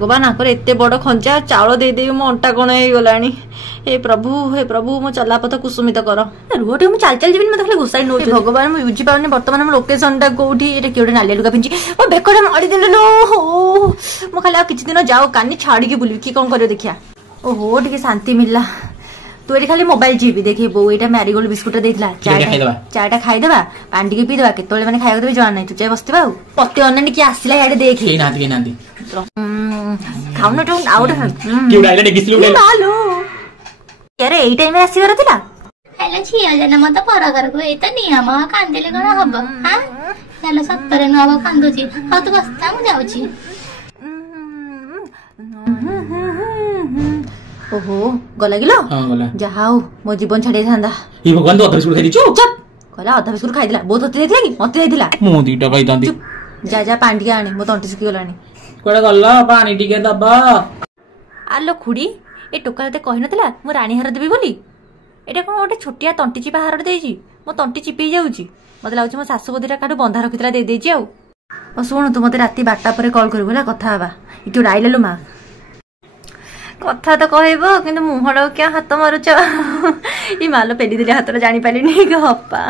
भगवान आकर एते बड़ खंचा चाउल दे दे मो अंटा कण हो गलानी। हे प्रभु मो चलापथ कुसुमित कर। रुह टे चल चल जीवन मत खाली घुसाई नौ। भगवान मुझे बुझी पाऊनी बर्तमान मो लोकेशन टा कोठी एटा किए नालिया लुगा पिंची ओ बेकड़ा मारी देले लो। मो खाली किछि दिन जाओ कानी छाड़ी के बुलि कि कोन करियो देखिया। ओहो टिके शांति मिलला। तू ये खाली मोबाइल जीबी देखी बो एटा मैरीगोल्ड बिस्कुट देइथला चाटा खाइदेबा पानी टिके पीदेबा केतोले माने खाइबा तो जाना नहीं तू चाहे बसतिबा पत्ते अनन कि आसिला याडे देख के नांदी खाउन तो आउट क्यों डायले डेगिसलु डालो यार एई टाइम में आसीवर थिला हेलो छिया जना मत पर घर को ए त नियम कांदेले कोन हब हां हेलो सत्तरे न हब कांदुची आ तू बसता मु जाउची। ओहो गला गिलो हां गला जाहाउ मो जीवन छाडे थांदा। ई भगवान तो अधा बिस्कुट खाइ दिछु चुप गला आधा बिस्कुट खाइ दिला बहुत होते देथिला कि मते देथिला मो दीटा खाइ तांदी। जा पानी टिके आनी मो तंटी सुकी गलानी कोडे गल्ला पानी टिके दबा। आलो खुडी ए टोका ते कहि नथिला मो रानी हार देबी बोली एटा कोन ओटे छोटिया तंटी चिपा हार देइची मो तंटी चिपी जाउची मते लागुची मो सासु बदिरा काडू बंधा रखितला दे देइची आ सुन तू मते राती 12टा परे कॉल करबोला कथा हबा इटू डाइलेलो मा कथा तो कहबो किंतु मुहड़ क्या हाथ मारुच ई मालो पेली दिले हाथ जानी पालिनी हप्पा।